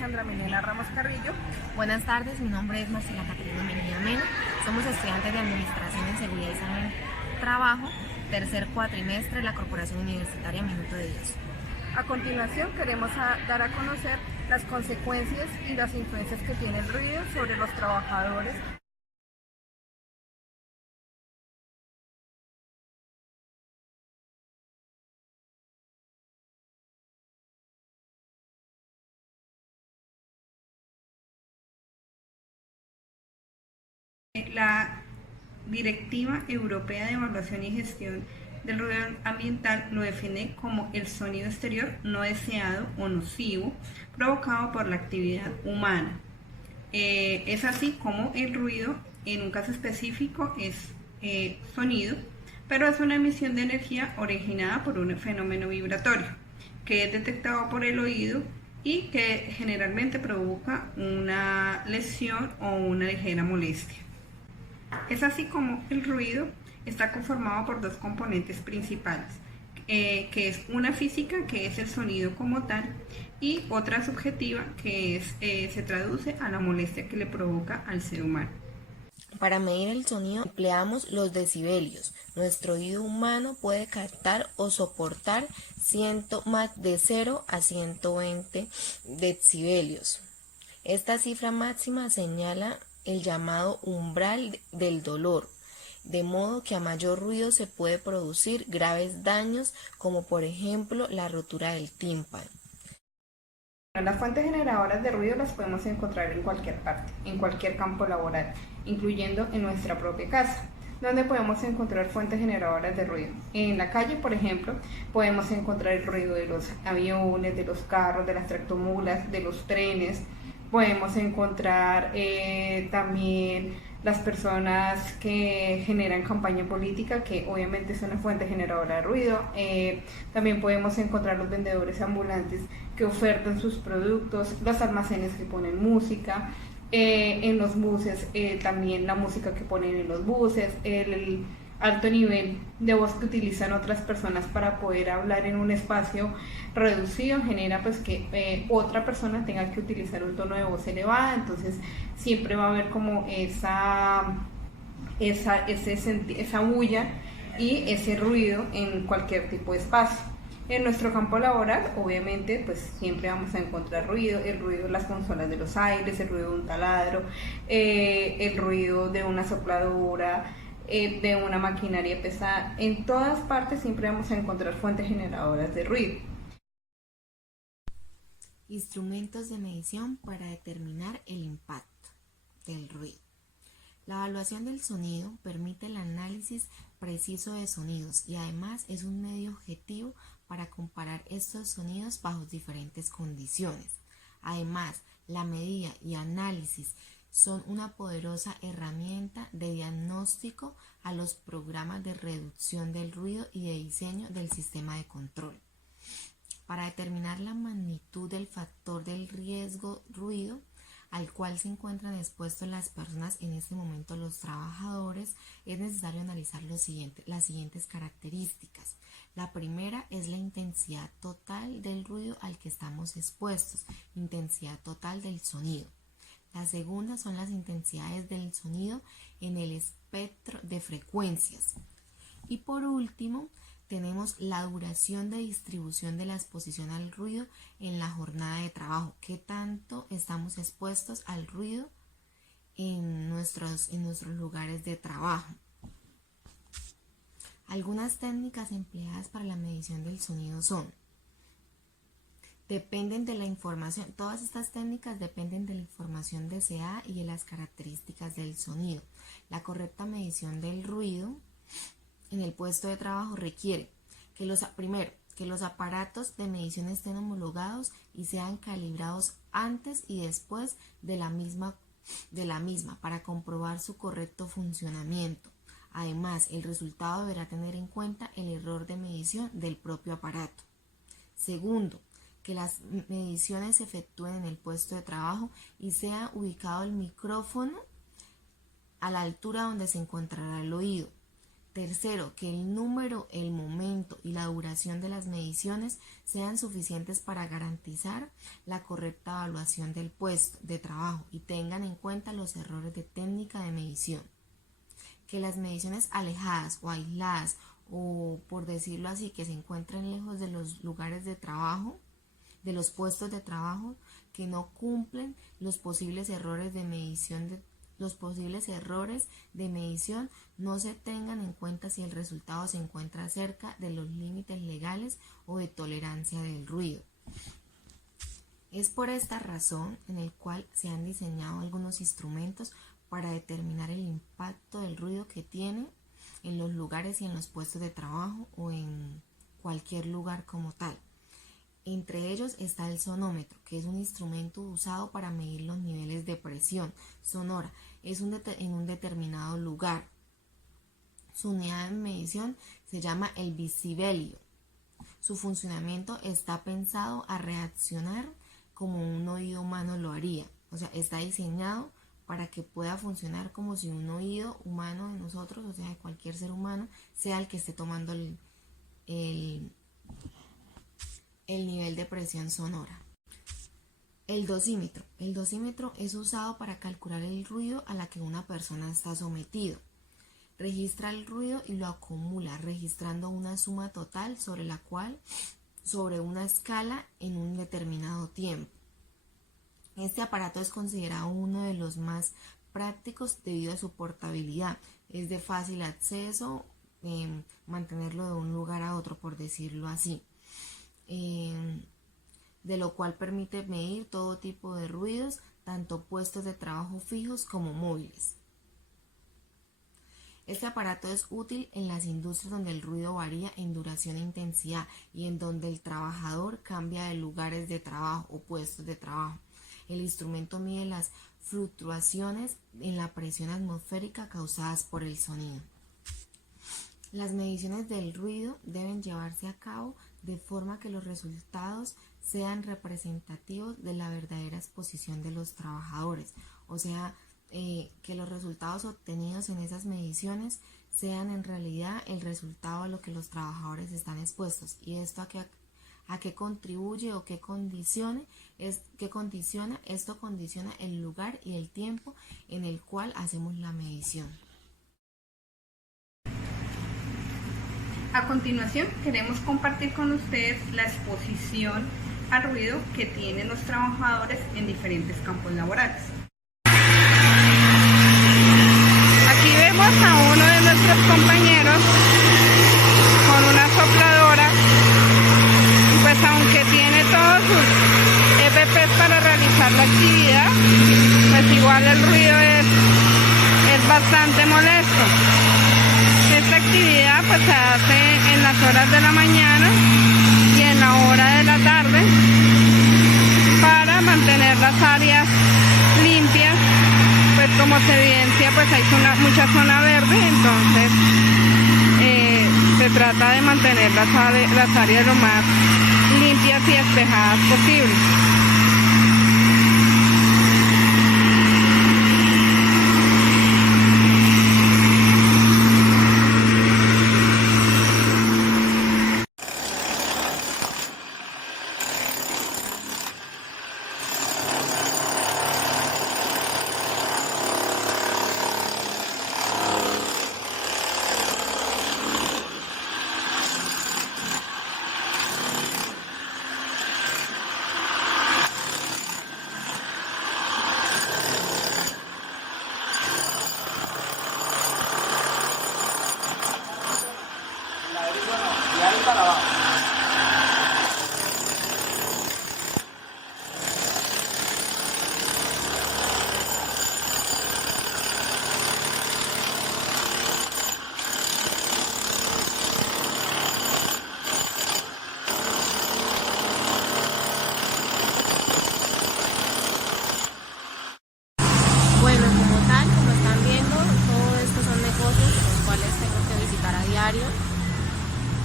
Sandra Milena Ramos Carrillo. Buenas tardes, mi nombre es Marcela Caterina Mejía Mena. Somos estudiantes de Administración en Seguridad y Salud en Trabajo, tercer cuatrimestre de la Corporación Universitaria Minuto de Dios. A continuación queremos dar a conocer las consecuencias y las influencias que tiene el ruido sobre los trabajadores. La Directiva Europea de Evaluación y Gestión del Ruido Ambiental lo define como el sonido exterior no deseado o nocivo provocado por la actividad humana. Es así como el ruido, en un caso específico, es sonido, pero es una emisión de energía originada por un fenómeno vibratorio que es detectado por el oído y que generalmente provoca una lesión o una ligera molestia. Es así como el ruido está conformado por dos componentes principales, que es una física, que es el sonido como tal, y otra subjetiva, que se traduce a la molestia que le provoca al ser humano. Para medir el sonido empleamos los decibelios. Nuestro oído humano puede captar o soportar de 0 a 120 decibelios. Esta cifra máxima señala el llamado umbral del dolor, de modo que a mayor ruido se puede producir graves daños, como por ejemplo la rotura del tímpano. Las fuentes generadoras de ruido las podemos encontrar en cualquier parte, en cualquier campo laboral, incluyendo en nuestra propia casa, donde podemos encontrar fuentes generadoras de ruido. En la calle, por ejemplo, podemos encontrar el ruido de los aviones, de los carros, de las tractomulas, de los trenes. Podemos encontrar también las personas que generan campaña política, que obviamente es una fuente generadora de ruido. También podemos encontrar los vendedores ambulantes que ofertan sus productos, los almacenes que ponen música, en los buses, también la música que ponen en los buses, el alto nivel de voz que utilizan otras personas para poder hablar en un espacio reducido genera pues que otra persona tenga que utilizar un tono de voz elevada, entonces siempre va a haber como esa bulla y ese ruido en cualquier tipo de espacio. En nuestro campo laboral, obviamente, pues siempre vamos a encontrar ruido, el ruido de las consolas de los aires, el ruido de un taladro, el ruido de una sopladora, de una maquinaria pesada. En todas partes siempre vamos a encontrar fuentes generadoras de ruido. Instrumentos de medición para determinar el impacto del ruido. La evaluación del sonido permite el análisis preciso de sonidos y además es un medio objetivo para comparar estos sonidos bajo diferentes condiciones. Además, la medida y análisis son una poderosa herramienta de diagnóstico a los programas de reducción del ruido y de diseño del sistema de control. Para determinar la magnitud del factor del riesgo ruido al cual se encuentran expuestos las personas, en este momento los trabajadores, es necesario analizar las siguientes características. La primera es la intensidad total del ruido al que estamos expuestos, intensidad total del sonido. La segunda son las intensidades del sonido en el espectro de frecuencias. Y por último, tenemos la duración de distribución de la exposición al ruido en la jornada de trabajo. ¿Qué tanto estamos expuestos al ruido en nuestros lugares de trabajo? Algunas técnicas empleadas para la medición del sonido dependen de la información. Todas estas técnicas dependen de la información deseada y de las características del sonido. La correcta medición del ruido en el puesto de trabajo requiere que los aparatos de medición estén homologados y sean calibrados antes y después de la misma para comprobar su correcto funcionamiento. Además, el resultado deberá tener en cuenta el error de medición del propio aparato. Segundo, que las mediciones se efectúen en el puesto de trabajo y sea ubicado el micrófono a la altura donde se encontrará el oído. Tercero, que el número, el momento y la duración de las mediciones sean suficientes para garantizar la correcta evaluación del puesto de trabajo y tengan en cuenta los errores de técnica de medición. Que las mediciones alejadas o aisladas, o por decirlo así, que se encuentren lejos de los lugares de trabajo, de los puestos de trabajo, que no cumplen los posibles errores de medición no se tengan en cuenta si el resultado se encuentra cerca de los límites legales o de tolerancia del ruido. Es por esta razón en el cual se han diseñado algunos instrumentos para determinar el impacto del ruido que tiene en los lugares y en los puestos de trabajo o en cualquier lugar como tal. Entre ellos está el sonómetro, que es un instrumento usado para medir los niveles de presión sonora en un determinado lugar. Su unidad de medición se llama el decibelio. Su funcionamiento está pensado a reaccionar como un oído humano lo haría. O sea, está diseñado para que pueda funcionar como si un oído humano de nosotros, o sea, de cualquier ser humano, sea el que esté tomando el nivel de presión sonora. El dosímetro. El dosímetro es usado para calcular el ruido a la que una persona está sometido. Registra el ruido y lo acumula, registrando una suma total sobre una escala en un determinado tiempo. Este aparato es considerado uno de los más prácticos debido a su portabilidad. Es de fácil acceso, mantenerlo de un lugar a otro, por decirlo así. De lo cual permite medir todo tipo de ruidos, tanto puestos de trabajo fijos como móviles. Este aparato es útil en las industrias donde el ruido varía en duración e intensidad y en donde el trabajador cambia de lugares de trabajo o puestos de trabajo. El instrumento mide las fluctuaciones en la presión atmosférica causadas por el sonido. Las mediciones del ruido deben llevarse a cabo de forma que los resultados sean representativos de la verdadera exposición de los trabajadores, o sea, que los resultados obtenidos en esas mediciones sean en realidad el resultado a lo que los trabajadores están expuestos. ¿Y esto a qué contribuye o qué condiciona? Esto condiciona el lugar y el tiempo en el cual hacemos la medición. A continuación, queremos compartir con ustedes la exposición al ruido que tienen los trabajadores en diferentes campos laborales. Aquí vemos a uno de nuestros compañeros con una sopladora, pues aunque tiene todos sus EPPs para realizar la actividad, pues igual el ruido es bastante molesto. Esta actividad pues se hace en las horas de la mañana y en la hora de la tarde para mantener las áreas limpias, pues como se evidencia pues hay mucha zona verde, entonces se trata de mantener las áreas lo más limpias y despejadas posible.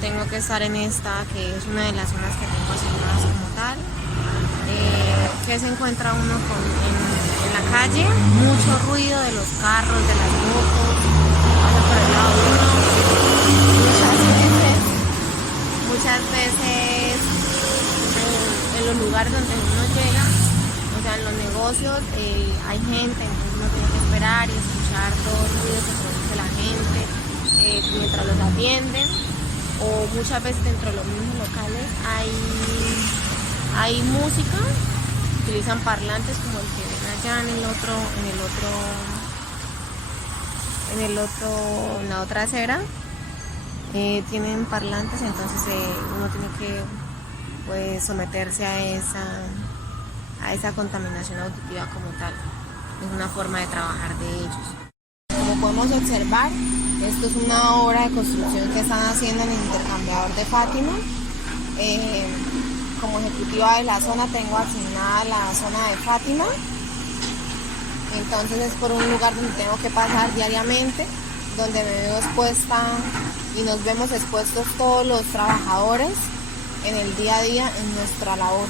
Tengo que estar en esta, que es una de las zonas que tengo asignadas como tal, que se encuentra uno en la calle, mucho ruido de los carros, de las motos, pasa por el lado de uno. muchas veces en los lugares donde uno llega, o sea, en los negocios hay gente, entonces uno tiene que esperar y escuchar todo el ruido que produce la gente mientras los atienden, o muchas veces dentro de los mismos locales hay música, utilizan parlantes como el que ven allá en la otra acera, tienen parlantes, entonces uno tiene que pues someterse a esa contaminación auditiva como tal. Es una forma de trabajar de ellos. Como podemos observar, esto es una obra de construcción que están haciendo en el intercambiador de Fátima. Como ejecutiva de la zona tengo asignada la zona de Fátima. Entonces es por un lugar donde tengo que pasar diariamente, donde me veo expuesta y nos vemos expuestos todos los trabajadores en el día a día en nuestra labor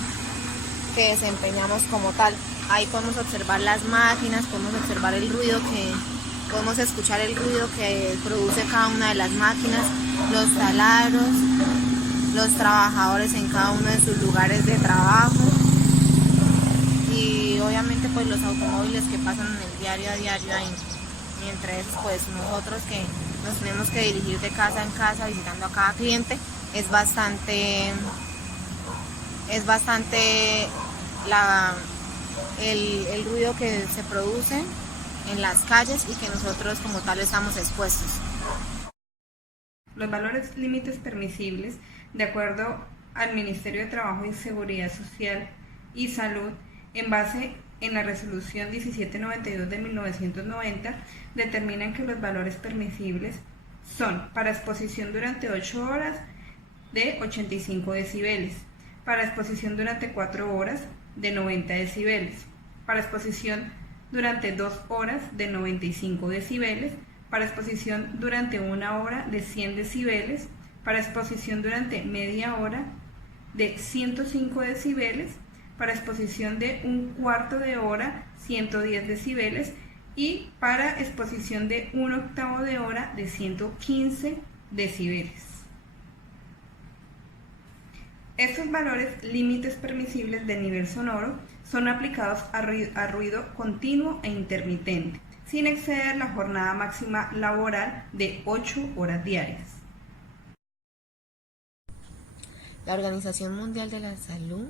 que desempeñamos como tal. Ahí podemos observar las máquinas, podemos observar podemos escuchar el ruido que produce cada una de las máquinas, los taladros, los trabajadores en cada uno de sus lugares de trabajo y obviamente pues los automóviles que pasan en el diario a diario ahí. Y entre esos pues nosotros que nos tenemos que dirigir de casa en casa visitando a cada cliente, es bastante el ruido que se produce en las calles y que nosotros como tal estamos expuestos. Los valores límites permisibles, de acuerdo al Ministerio de Trabajo y Seguridad Social y Salud, en base en la resolución 1792 de 1990, determinan que los valores permisibles son para exposición durante 8 horas de 85 decibeles, para exposición durante 4 horas de 90 decibeles, para exposición durante 2 horas de 95 decibeles, para exposición durante 1 hora de 100 decibeles, para exposición durante media hora de 105 decibeles, para exposición de un cuarto de hora 110 decibeles y para exposición de 1/8 de hora de 115 decibeles. Estos valores límites permisibles de nivel sonoro son aplicados a ruido continuo e intermitente, sin exceder la jornada máxima laboral de 8 horas diarias. La Organización Mundial de la Salud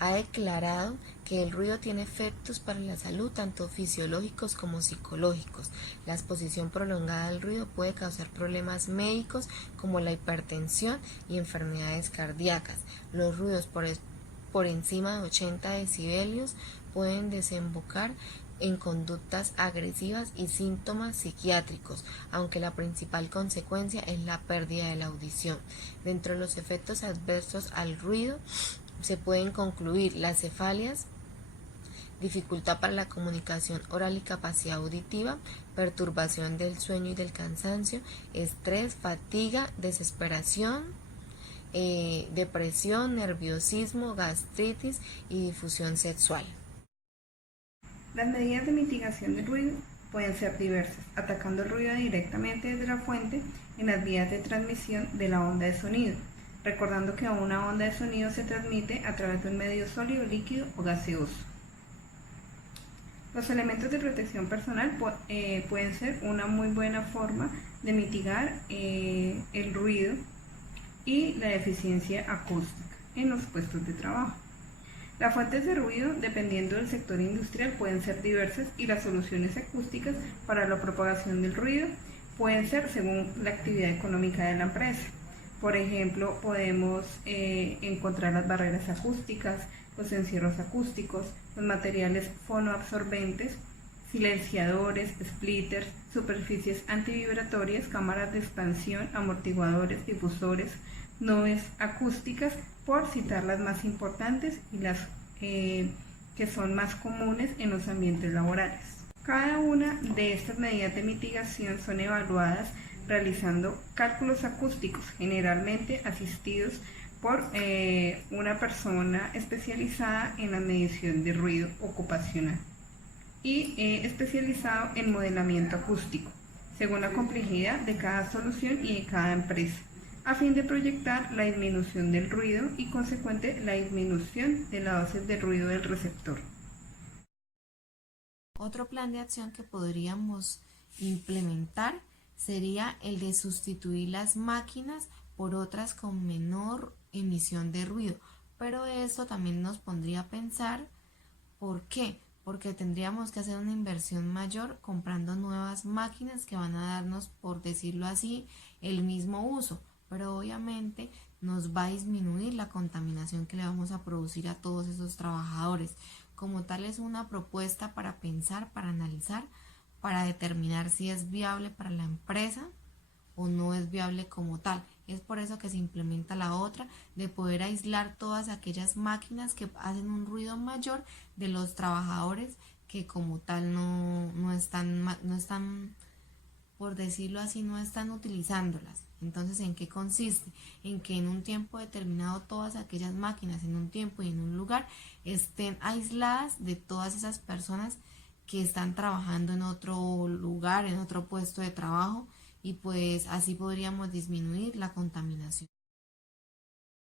ha declarado que el ruido tiene efectos para la salud tanto fisiológicos como psicológicos. La exposición prolongada al ruido puede causar problemas médicos como la hipertensión y enfermedades cardíacas. Los ruidos por encima de 80 decibelios pueden desembocar en conductas agresivas y síntomas psiquiátricos, aunque la principal consecuencia es la pérdida de la audición. Dentro de los efectos adversos al ruido se pueden concluir las cefalias, dificultad para la comunicación oral y capacidad auditiva, perturbación del sueño y del cansancio, estrés, fatiga, desesperación, depresión, nerviosismo, gastritis y difusión sexual. Las medidas de mitigación del ruido pueden ser diversas, atacando el ruido directamente desde la fuente en las vías de transmisión de la onda de sonido, recordando que una onda de sonido se transmite a través de un medio sólido, líquido o gaseoso. Los elementos de protección personal pueden ser una muy buena forma de mitigar el ruido y la deficiencia acústica en los puestos de trabajo. Las fuentes de ruido, dependiendo del sector industrial, pueden ser diversas y las soluciones acústicas para la propagación del ruido pueden ser según la actividad económica de la empresa. Por ejemplo, podemos encontrar las barreras acústicas, los encierros acústicos, los materiales fonoabsorbentes, silenciadores, splitters, superficies antivibratorias, cámaras de expansión, amortiguadores, difusores, nubes acústicas, por citar las más importantes y las que son más comunes en los ambientes laborales. Cada una de estas medidas de mitigación son evaluadas realizando cálculos acústicos, generalmente asistidos por una persona especializada en la medición de ruido ocupacional y especializado en modelamiento acústico, según la complejidad de cada solución y de cada empresa. a fin de proyectar la disminución del ruido y consecuente la disminución de la dosis de ruido del receptor. Otro plan de acción que podríamos implementar sería el de sustituir las máquinas por otras con menor emisión de ruido, pero esto también nos pondría a pensar. ¿Por qué? Porque tendríamos que hacer una inversión mayor comprando nuevas máquinas que van a darnos, por decirlo así, el mismo uso, pero obviamente nos va a disminuir la contaminación que le vamos a producir a todos esos trabajadores. Como tal, es una propuesta para pensar, para analizar, para determinar si es viable para la empresa o no es viable como tal. Es por eso que se implementa la otra de poder aislar todas aquellas máquinas que hacen un ruido mayor de los trabajadores que como tal no están, por decirlo así, no están utilizándolas. Entonces, ¿en qué consiste? En que en un tiempo determinado todas aquellas máquinas en un tiempo y en un lugar estén aisladas de todas esas personas que están trabajando en otro lugar, en otro puesto de trabajo, y pues así podríamos disminuir la contaminación.